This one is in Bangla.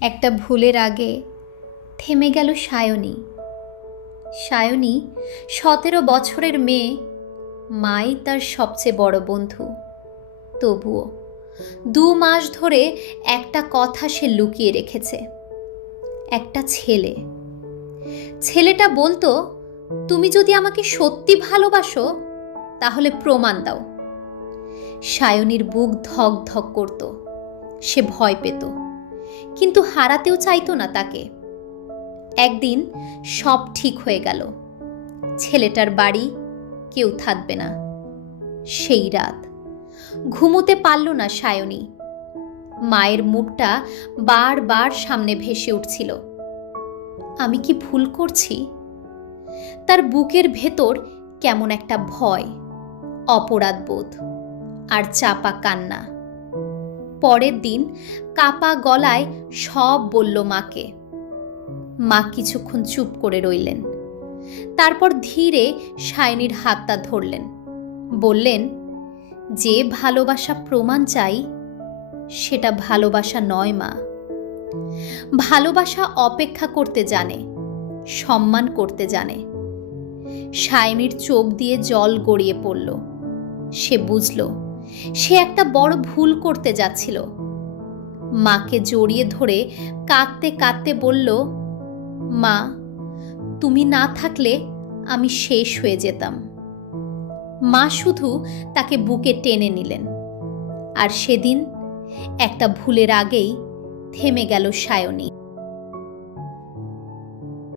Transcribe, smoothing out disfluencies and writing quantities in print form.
একটা ভুলের আগে থেমে গেল সায়নী। সায়নী 17 বছরের মেয়ে, মাই তার সবচেয়ে বড় বন্ধু। তবুও 2 মাস ধরে একটা কথা সে লুকিয়ে রেখেছে। একটা ছেলেটা বলতো, তুমি যদি আমাকে সত্যি ভালোবাসো তাহলে প্রমাণ দাও। সায়নীর বুক ধক ধক করত, সে ভয় পেত, কিন্তু হারাতেও চাইতো না তাকে। একদিন সব ঠিক হয়ে গেল। ছেলেটার বাড়ি, কেউ থাকবে না। সেই রাত ঘুমোতে পারল না সায়নী। মায়ের মুখটা বারবার সামনে ভেসে উঠছিল। আমি কি ভুল করছি? তার বুকের ভেতর কেমন একটা ভয়, অপরাধবোধ আর চাপা কান্না। পরের দিন কাপা গলায় সব বলল মাকে। মা কিছুক্ষণ চুপ করে রইলেন, তারপর ধীরে সায়নীর হাতটা ধরলেন, বললেন, যে ভালোবাসা প্রমাণ চাই সেটা ভালোবাসা নয় মা। ভালোবাসা অপেক্ষা করতে জানে, সম্মান করতে জানে। সায়নীর চোখ দিয়ে জল গড়িয়ে পড়ল। সে বুঝল সে একটা বড় ভুল করতে যাচ্ছিল। মাকে জড়িয়ে ধরে কাঁদতে কাঁদতে বলল, মা, তুমি না থাকলে আমি শেষ হয়ে যেতাম। মা শুধু তাকে বুকে টেনে নিলেন। আর সেদিন একটা ভুলের আগেই থেমে গেল সায়নী।